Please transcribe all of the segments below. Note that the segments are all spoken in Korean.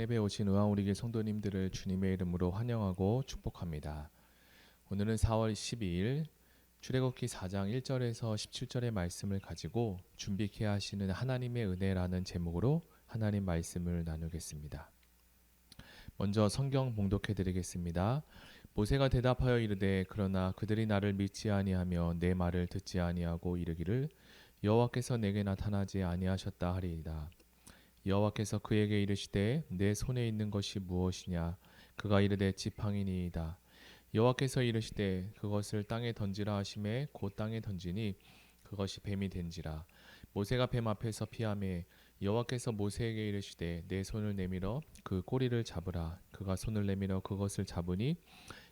예배에 오신 의왕우리교회 성도님들을 주님의 이름으로 환영하고 축복합니다. 오늘은 4월 12일 출애굽기 4장 1절에서 17절의 말씀을 가지고 준비케 하시는 하나님의 은혜라는 제목으로 하나님 말씀을 나누겠습니다. 먼저 성경 봉독해 드리겠습니다. 모세가 대답하여 이르되 그러나 그들이 나를 믿지 아니하며 내 말을 듣지 아니하고 이르기를 여호와께서 내게 나타나지 아니하셨다 하리이다. 여호와께서 그에게 이르시되 내 손에 있는 것이 무엇이냐? 그가 이르되 지팡이니이다. 여호와께서 이르시되 그것을 땅에 던지라 하심에 곧 땅에 던지니 그것이 뱀이 된지라. 모세가 뱀 앞에서 피하매 여호와께서 모세에게 이르시되 내 손을 내밀어 그 꼬리를 잡으라. 그가 손을 내밀어 그것을 잡으니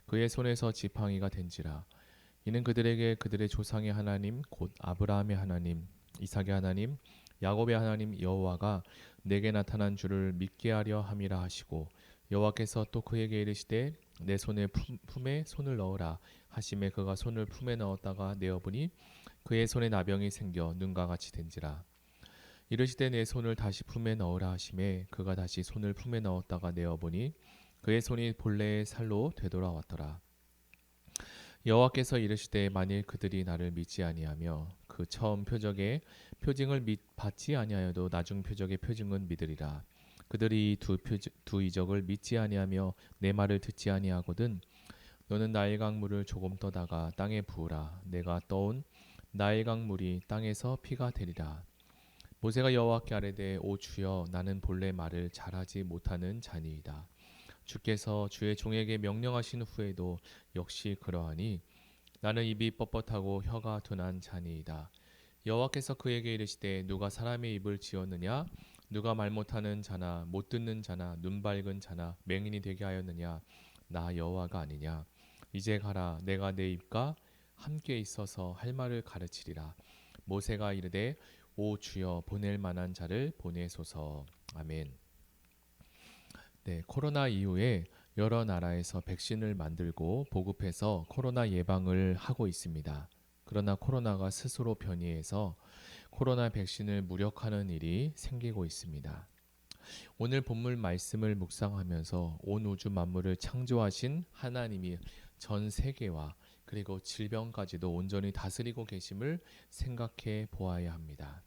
그의 손에서 지팡이가 된지라. 이는 그들에게 그들의 조상의 하나님 곧 아브라함의 하나님 이삭의 하나님 야곱의 하나님 여호와가 내게 나타난 줄을 믿게 하려 함이라 하시고 여호와께서 또 그에게 이르시되 내 손에 품에 손을 넣으라 하심에 그가 손을 품에 넣었다가 내어보니 그의 손에 나병이 생겨 눈과 같이 된지라. 이르시되 내 손을 다시 품에 넣으라 하심에 그가 다시 손을 품에 넣었다가 내어보니 그의 손이 본래의 살로 되돌아왔더라. 여호와께서 이르시되 만일 그들이 나를 믿지 아니하며 그 처음 표적의 표징을 받지 아니하여도 나중 표적의 표징은 믿으리라. 그들이 두 이적을 믿지 아니하며 내 말을 듣지 아니하거든 너는 나일 강물을 조금 떠다가 땅에 부으라. 내가 떠온 나일 강물이 땅에서 피가 되리라. 모세가 여호와께 아뢰되 오 주여 나는 본래 말을 잘하지 못하는 자니이다. 주께서 주의 종에게 명령하신 후에도 역시 그러하니 나는 입이 뻣뻣하고 혀가 둔한 자니이다. 여호와께서 그에게 이르시되 누가 사람의 입을 지었느냐? 누가 말 못하는 자나 못 듣는 자나 눈 밝은 자나 맹인이 되게 하였느냐? 나 여호와가 아니냐? 이제 가라. 내가 내 입과 함께 있어서 할 말을 가르치리라. 모세가 이르되 오 주여 보낼 만한 자를 보내소서. 아멘. 네, 코로나 이후에 여러 나라에서 백신을 만들고 보급해서 코로나 예방을 하고 있습니다. 그러나 코로나가 스스로 변이해서 코로나 백신을 무력화하는 일이 생기고 있습니다. 오늘 본문 말씀을 묵상하면서 온 우주 만물을 창조하신 하나님이 전 세계와 그리고 질병까지도 온전히 다스리고 계심을 생각해 보아야 합니다.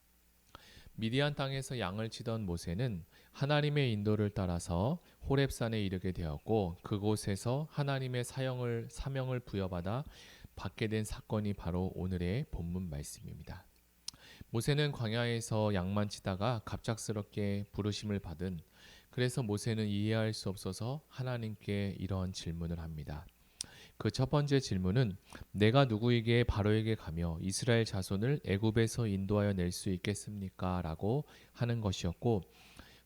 미디안 땅에서 양을 치던 모세는 하나님의 인도를 따라서 호렙산에 이르게 되었고 그곳에서 하나님의 사명을 부여받아 받게 된 사건이 바로 오늘의 본문 말씀입니다. 모세는 광야에서 양만 치다가 갑작스럽게 부르심을 받은 그래서 모세는 이해할 수 없어서 하나님께 이런 질문을 합니다. 그 첫 번째 질문은 내가 누구에게 바로에게 가며 이스라엘 자손을 애굽에서 인도하여 낼 수 있겠습니까? 라고 하는 것이었고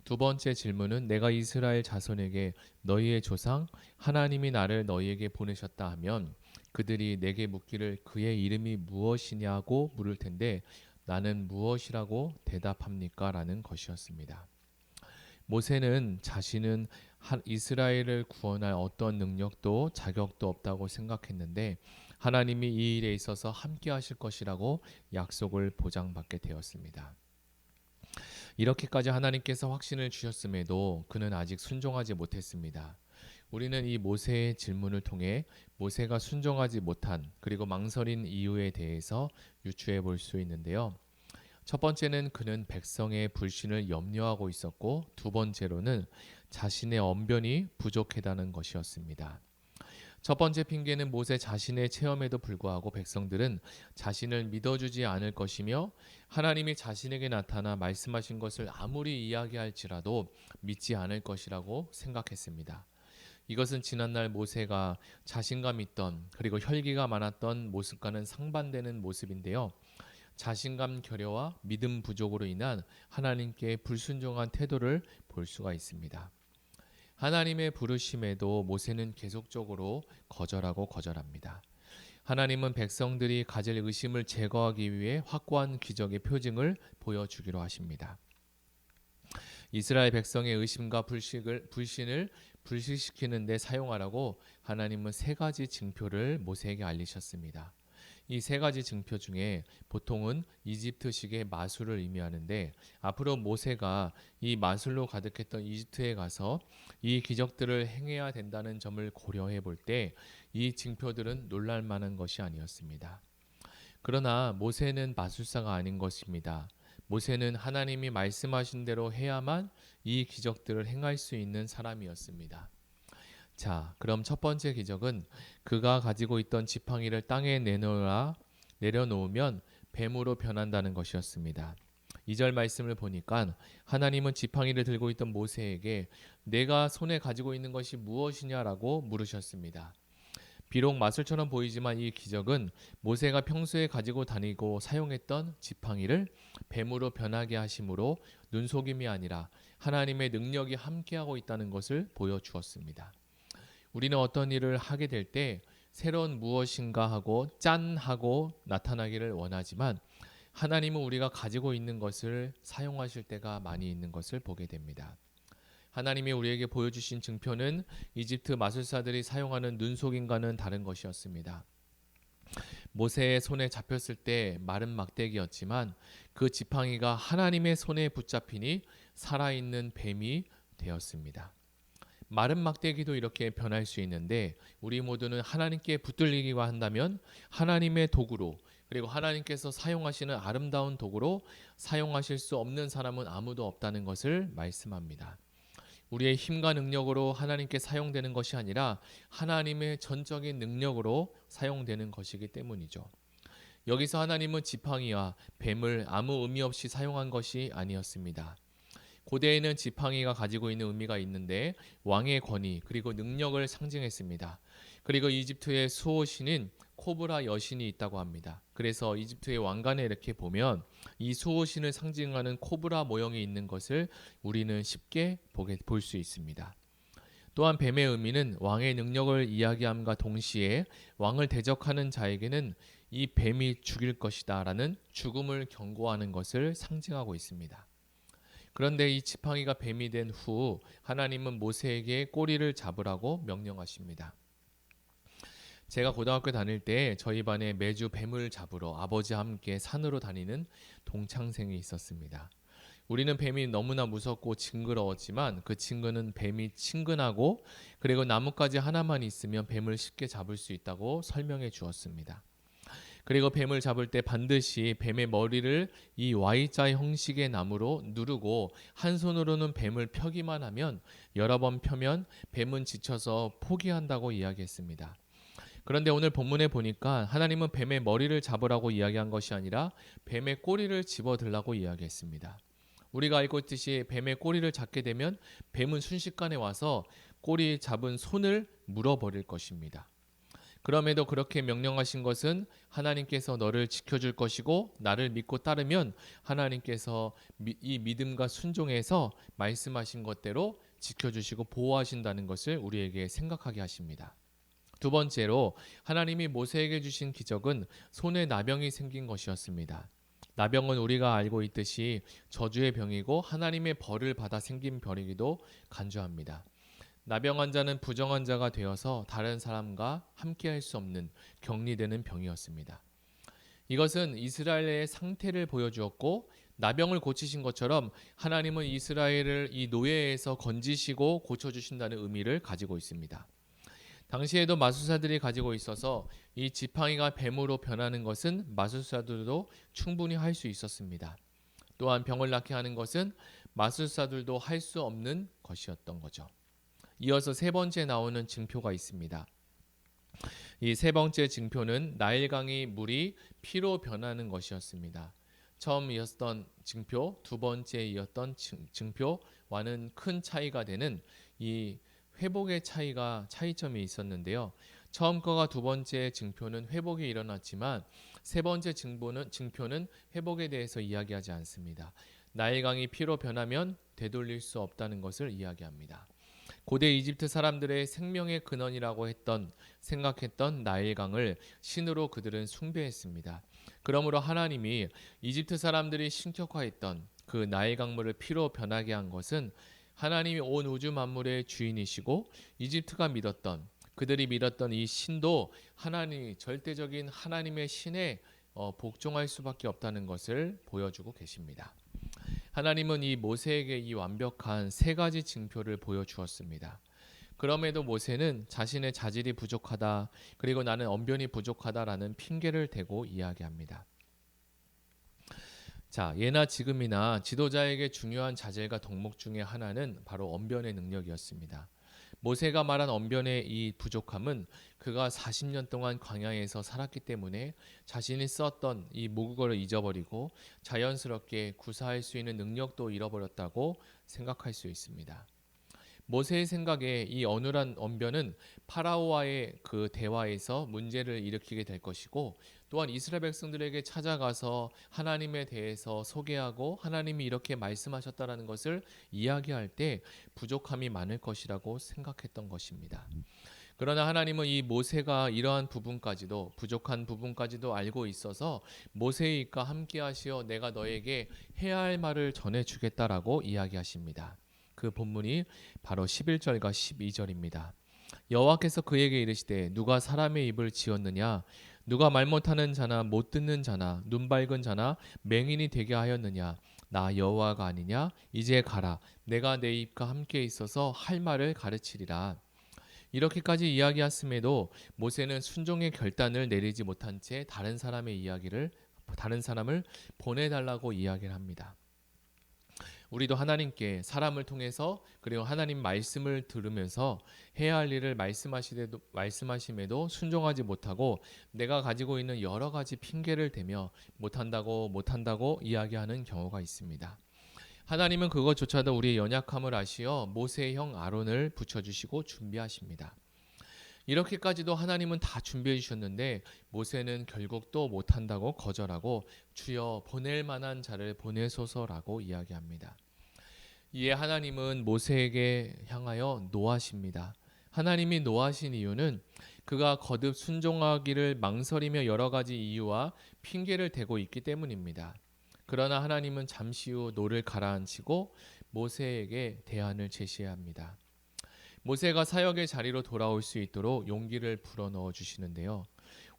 두 번째 질문은 내가 이스라엘 자손에게 너희의 조상 하나님이 나를 너희에게 보내셨다 하면 그들이 내게 묻기를 그의 이름이 무엇이냐고 물을 텐데 나는 무엇이라고 대답합니까? 라는 것이었습니다. 모세는 자신은 이스라엘을 구원할 어떤 능력도 자격도 없다고 생각했는데 하나님이 이 일에 있어서 함께 하실 것이라고 약속을 보장받게 되었습니다. 이렇게까지 하나님께서 확신을 주셨음에도 그는 아직 순종하지 못했습니다. 우리는 이 모세의 질문을 통해 모세가 순종하지 못한 그리고 망설인 이유에 대해서 유추해 볼 수 있는데요. 첫 번째는 그는 백성의 불신을 염려하고 있었고 두 번째로는 자신의 언변이 부족하다는 것이었습니다. 첫 번째 핑계는 모세 자신의 체험에도 불구하고 백성들은 자신을 믿어주지 않을 것이며 하나님이 자신에게 나타나 말씀하신 것을 아무리 이야기할지라도 믿지 않을 것이라고 생각했습니다. 이것은 지난날 모세가 자신감 있던 그리고 혈기가 많았던 모습과는 상반되는 모습인데요. 자신감 결여와 믿음 부족으로 인한 하나님께 불순종한 태도를 볼 수가 있습니다. 하나님의 부르심에도 모세는 계속적으로 거절합니다. 하나님은 백성들이 가질 의심을 제거하기 위해 확고한 기적의 표징을 보여주기로 하십니다. 이스라엘 백성의 의심과 불신을 불식시키는 데 사용하라고 하나님은 세 가지 징표를 모세에게 알리셨습니다. 이 세 가지 증표 중에 보통은 이집트식의 마술을 의미하는데, 앞으로 모세가 이 마술로 가득했던 이집트에 가서 이 기적들을 행해야 된다는 점을 고려해 볼 때 이 증표들은 놀랄 만한 것이 아니었습니다. 그러나 모세는 마술사가 아닌 것입니다. 모세는 하나님이 말씀하신 대로 해야만 이 기적들을 행할 수 있는 사람이었습니다. 자, 그럼 첫 번째 기적은 그가 가지고 있던 지팡이를 땅에 내려놓으면 뱀으로 변한다는 것이었습니다. 2절 말씀을 보니까 하나님은 지팡이를 들고 있던 모세에게 내가 손에 가지고 있는 것이 무엇이냐라고 물으셨습니다. 비록 마술처럼 보이지만 이 기적은 모세가 평소에 가지고 다니고 사용했던 지팡이를 뱀으로 변하게 하심으로 눈속임이 아니라 하나님의 능력이 함께하고 있다는 것을 보여주었습니다. 우리는 어떤 일을 하게 될 때 새로운 무엇인가 하고 짠 하고 나타나기를 원하지만 하나님은 우리가 가지고 있는 것을 사용하실 때가 많이 있는 것을 보게 됩니다. 하나님이 우리에게 보여주신 증표는 이집트 마술사들이 사용하는 눈속임과는 다른 것이었습니다. 모세의 손에 잡혔을 때 마른 막대기였지만 그 지팡이가 하나님의 손에 붙잡히니 살아있는 뱀이 되었습니다. 마른 막대기도 이렇게 변할 수 있는데 우리 모두는 하나님께 붙들리기만 한다면 하나님의 도구로, 그리고 하나님께서 사용하시는 아름다운 도구로 사용하실 수 없는 사람은 아무도 없다는 것을 말씀합니다. 우리의 힘과 능력으로 하나님께 사용되는 것이 아니라 하나님의 전적인 능력으로 사용되는 것이기 때문이죠. 여기서 하나님은 지팡이와 뱀을 아무 의미 없이 사용한 것이 아니었습니다. 고대에는 지팡이가 가지고 있는 의미가 있는데 왕의 권위 그리고 능력을 상징했습니다. 그리고 이집트의 수호신인 코브라 여신이 있다고 합니다. 그래서 이집트의 왕관에 이렇게 보면 이 수호신을 상징하는 코브라 모형이 있는 것을 우리는 쉽게 볼 수 있습니다. 또한 뱀의 의미는 왕의 능력을 이야기함과 동시에 왕을 대적하는 자에게는 이 뱀이 죽일 것이다 라는 죽음을 경고하는 것을 상징하고 있습니다. 그런데 이 지팡이가 뱀이 된 후 하나님은 모세에게 꼬리를 잡으라고 명령하십니다. 제가 고등학교 다닐 때 저희 반에 매주 뱀을 잡으러 아버지와 함께 산으로 다니는 동창생이 있었습니다. 우리는 뱀이 너무나 무섭고 징그러웠지만 그 친구는 뱀이 친근하고 그리고 나뭇가지 하나만 있으면 뱀을 쉽게 잡을 수 있다고 설명해 주었습니다. 그리고 뱀을 잡을 때 반드시 뱀의 머리를 이 Y자 형식의 나무로 누르고 한 손으로는 뱀을 펴기만 하면 여러 번 펴면 뱀은 지쳐서 포기한다고 이야기했습니다. 그런데 오늘 본문에 보니까 하나님은 뱀의 머리를 잡으라고 이야기한 것이 아니라 뱀의 꼬리를 집어들라고 이야기했습니다. 우리가 알고 있듯이 뱀의 꼬리를 잡게 되면 뱀은 순식간에 와서 꼬리 잡은 손을 물어버릴 것입니다. 그럼에도 그렇게 명령하신 것은 하나님께서 너를 지켜줄 것이고 나를 믿고 따르면 하나님께서 이 믿음과 순종에서 말씀하신 것대로 지켜주시고 보호하신다는 것을 우리에게 생각하게 하십니다. 두 번째로 하나님이 모세에게 주신 기적은 손에 나병이 생긴 것이었습니다. 나병은 우리가 알고 있듯이 저주의 병이고 하나님의 벌을 받아 생긴 병이기도 간주합니다. 나병 환자는 부정한 자가 되어서 다른 사람과 함께할 수 없는 격리되는 병이었습니다. 이것은 이스라엘의 상태를 보여주었고 나병을 고치신 것처럼 하나님은 이스라엘을 이 노예에서 건지시고 고쳐주신다는 의미를 가지고 있습니다. 당시에도 마술사들이 가지고 있어서 이 지팡이가 뱀으로 변하는 것은 마술사들도 충분히 할 수 있었습니다. 또한 병을 낫게 하는 것은 마술사들도 할 수 없는 것이었던 거죠. 이어서 세 번째 나오는 증표가 있습니다. 이 세 번째 증표는 나일강의 물이 피로 변하는 것이었습니다. 처음 이었던 증표, 두 번째 이었던 증표와는 큰 차이가 되는 이 회복의 차이점이 있었는데요. 처음 거가 두 번째 증표는 회복이 일어났지만 세 번째 증표는 회복에 대해서 이야기하지 않습니다. 나일강이 피로 변하면 되돌릴 수 없다는 것을 이야기합니다. 고대 이집트 사람들의 생명의 근원이라고 생각했던 나일강을 신으로 그들은 숭배했습니다. 그러므로 하나님이 이집트 사람들이 신격화했던 그 나일강물을 피로 변하게 한 것은 하나님이 온 우주 만물의 주인이시고 이집트가 믿었던 그들이 믿었던 이 신도 하나님, 절대적인 하나님의 신에 복종할 수밖에 없다는 것을 보여주고 계십니다. 하나님은 이 모세에게 이 완벽한 세 가지 징표를 보여주었습니다. 그럼에도 모세는 자신의 자질이 부족하다, 그리고 나는 언변이 부족하다라는 핑계를 대고 이야기합니다. 자, 예나 지금이나 지도자에게 중요한 자질과 덕목 중에 하나는 바로 언변의 능력이었습니다. 모세가 말한 언변의 이 부족함은 그가 40년 동안 광야에서 살았기 때문에 자신이 썼던 이 모국어를 잊어버리고 자연스럽게 구사할 수 있는 능력도 잃어버렸다고 생각할 수 있습니다. 모세의 생각에 이 어눌한 언변은 파라오와의 그 대화에서 문제를 일으키게 될 것이고, 또한 이스라엘 백성들에게 찾아가서 하나님에 대해서 소개하고 하나님이 이렇게 말씀하셨다라는 것을 이야기할 때 부족함이 많을 것이라고 생각했던 것입니다. 그러나 하나님은 이 모세가 이러한 부분까지도, 부족한 부분까지도 알고 있어서 모세의 입과 함께 하시어 내가 너에게 해야 할 말을 전해주겠다라고 이야기하십니다. 그 본문이 바로 11절과 12절입니다. 여호와께서 그에게 이르시되 누가 사람의 입을 지었느냐, 누가 말 못하는 자나 못 듣는 자나 눈 밝은 자나 맹인이 되게 하였느냐, 나 여호와가 아니냐. 이제 가라, 내가 내 입과 함께 있어서 할 말을 가르치리라. 이렇게까지 이야기했음에도 모세는 순종의 결단을 내리지 못한 채 다른 사람을 보내달라고 이야기를 합니다. 우리도 하나님께 사람을 통해서, 그리고 하나님 말씀을 들으면서 해야 할 일을 말씀하심에도 순종하지 못하고 내가 가지고 있는 여러 가지 핑계를 대며 못한다고 이야기하는 경우가 있습니다. 하나님은 그것조차도 우리의 연약함을 아시어 모세의 형 아론을 붙여주시고 준비하십니다. 이렇게까지도 하나님은 다 준비해 주셨는데 모세는 결국 또 못한다고 거절하고 주여 보낼 만한 자를 보내소서라고 이야기합니다. 이에 하나님은 모세에게 향하여 노하십니다. 하나님이 노하신 이유는 그가 거듭 순종하기를 망설이며 여러 가지 이유와 핑계를 대고 있기 때문입니다. 그러나 하나님은 잠시 후 노를 가라앉히고 모세에게 대안을 제시합니다. 모세가 사역의 자리로 돌아올 수 있도록 용기를 불어넣어 주시는데요.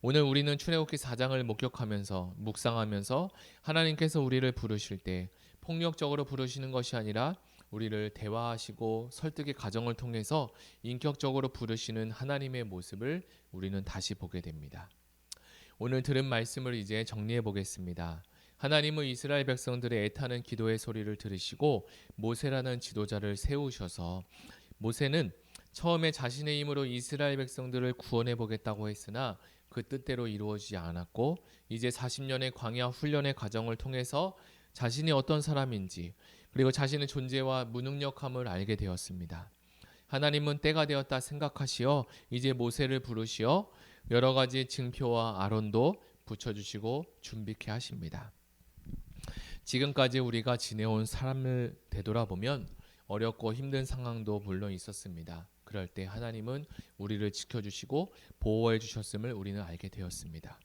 오늘 우리는 출애굽기 4장을 목격하면서 묵상하면서 하나님께서 우리를 부르실 때 폭력적으로 부르시는 것이 아니라 우리를 대화하시고 설득의 과정을 통해서 인격적으로 부르시는 하나님의 모습을 우리는 다시 보게 됩니다. 오늘 들은 말씀을 이제 정리해 보겠습니다. 하나님은 이스라엘 백성들의 애타는 기도의 소리를 들으시고 모세라는 지도자를 세우셔서, 모세는 처음에 자신의 힘으로 이스라엘 백성들을 구원해 보겠다고 했으나 그 뜻대로 이루어지지 않았고, 이제 40년의 광야 훈련의 과정을 통해서 자신이 어떤 사람인지, 그리고 자신의 존재와 무능력함을 알게 되었습니다. 하나님은 때가 되었다 생각하시어 이제 모세를 부르시어 여러 가지 징표와 아론도 붙여주시고 준비케 하십니다. 지금까지 우리가 지내온 삶을 되돌아보면 어렵고 힘든 상황도 물론 있었습니다. 그럴 때 하나님은 우리를 지켜주시고 보호해 주셨음을 우리는 알게 되었습니다.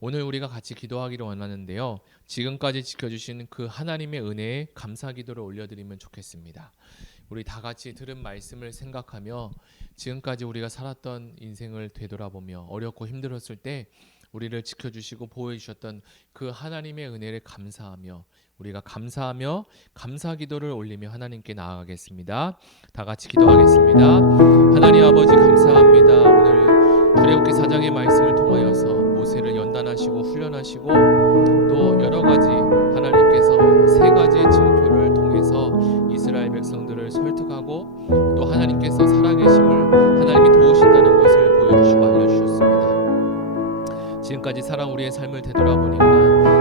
오늘 우리가 같이 기도하기를 원하는데요. 지금까지 지켜주신 그 하나님의 은혜에 감사 기도를 올려드리면 좋겠습니다. 우리 다 같이 들은 말씀을 생각하며 지금까지 우리가 살았던 인생을 되돌아보며 어렵고 힘들었을 때 우리를 지켜주시고 보호해 주셨던 그 하나님의 은혜를 감사하며, 우리가 감사하며 감사 기도를 올리며 하나님께 나아가겠습니다. 다 같이 기도하겠습니다. 하나님 아버지 감사합니다. 오늘 출애굽기 4장의 말씀을 통하여서 모세를 연단하시고 훈련하시고 또 여러 가지 하나님께서 세 가지의 징표를 통해서 이스라엘 백성들을 설득하고 또 하나님께서 살아계심을, 하나님이 도우신다는 것을 보여주시고 알려주셨습니다. 지금까지 살아온 우리의 삶을 되돌아보니까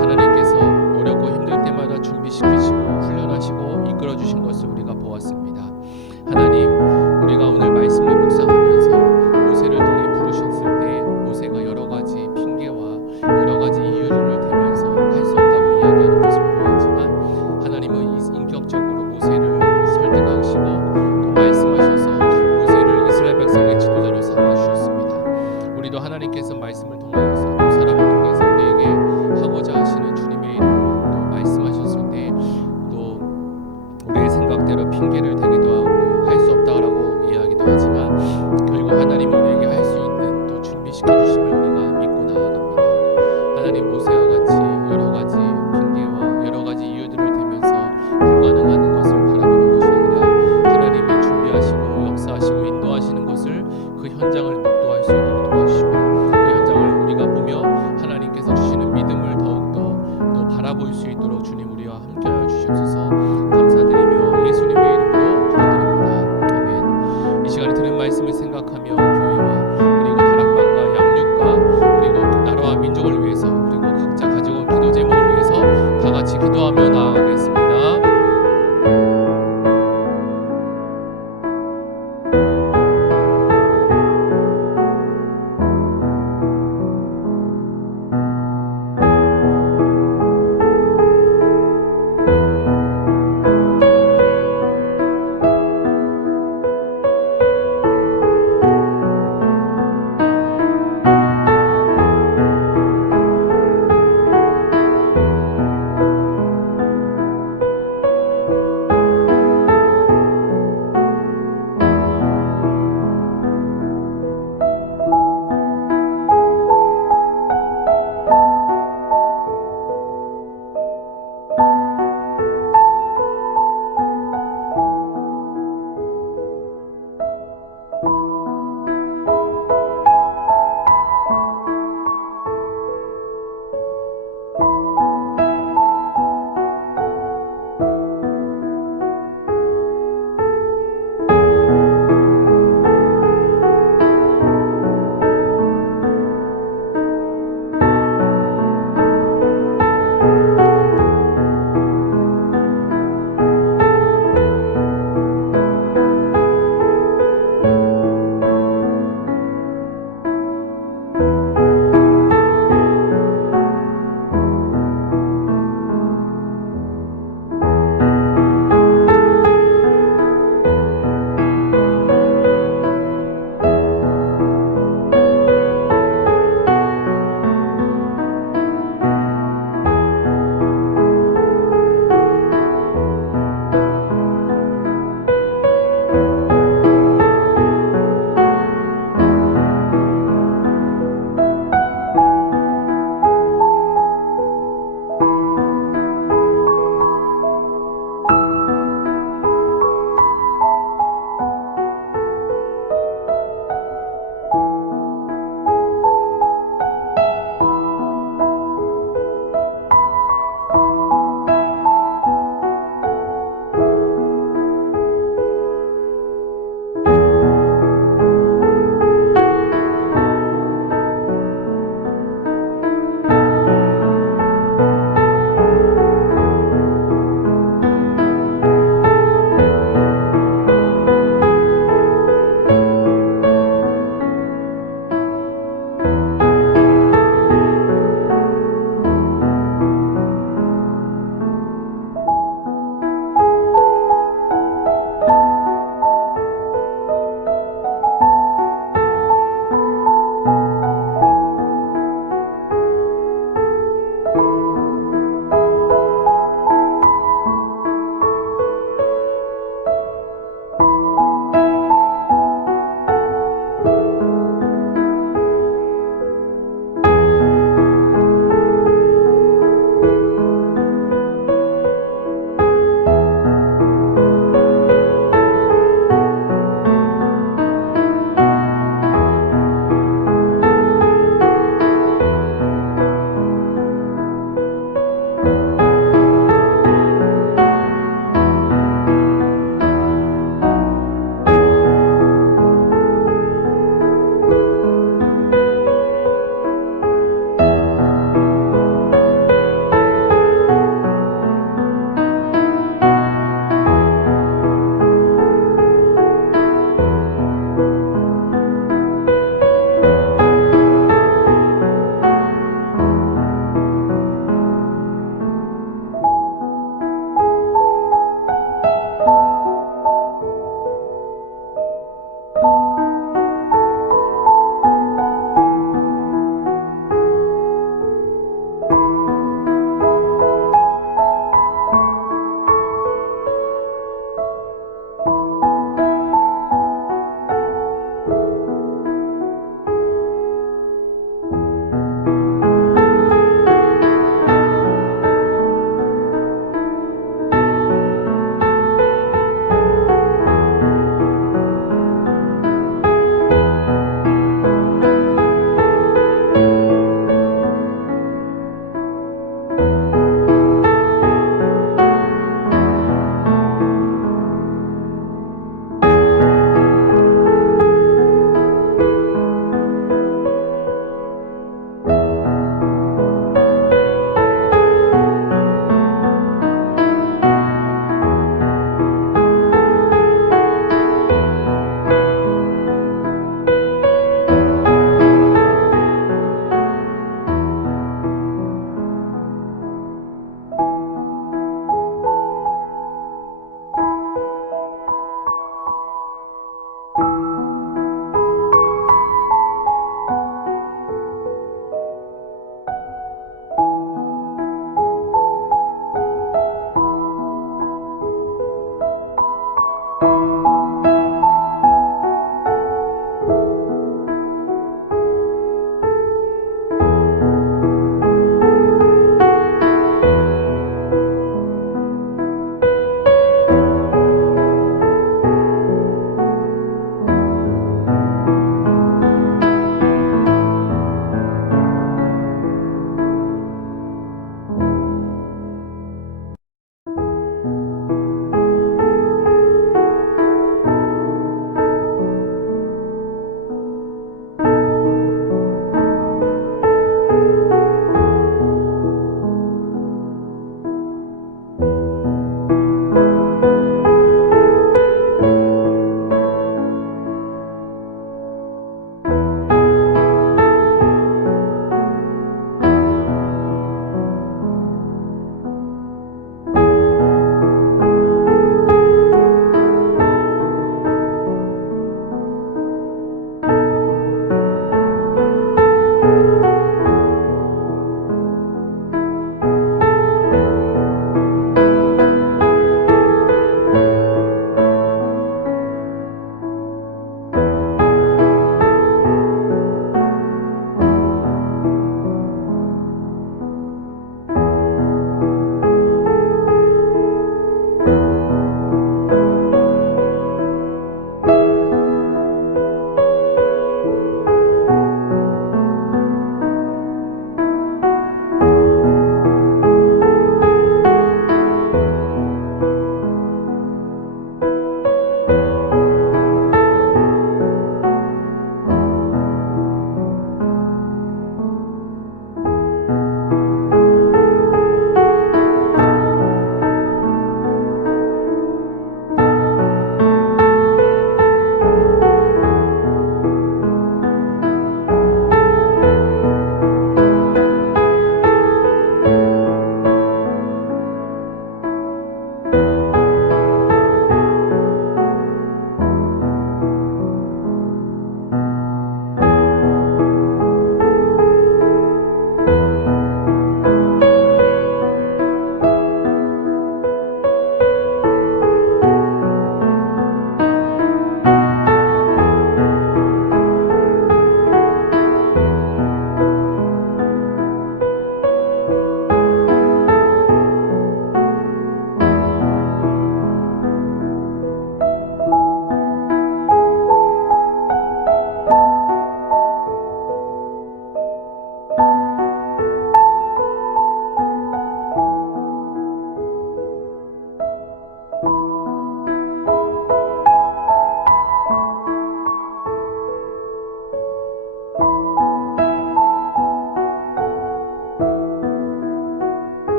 하나님께서 어렵고 힘들 때마다 준비시키시고 훈련하시고 이끌어주신 것을 우리가 보았습니다. 하나님, 우리가 오늘 말씀을 묵상하면서 모세를 통해 부르셨을 때 모세가 여러 가지 핑계와 여러 가지 이유를 대면서 할 수 없다고 이야기하는 것을 보았지만 하나님은 인격적으로 모세를 설득하시고 또 말씀하셔서 모세를 이스라엘 백성의 지도자로 삼아주셨습니다. 우리도 하나님께서 말씀을 통하여서 또 사람을 통해서 우리에게 하고자 하나님 보세요.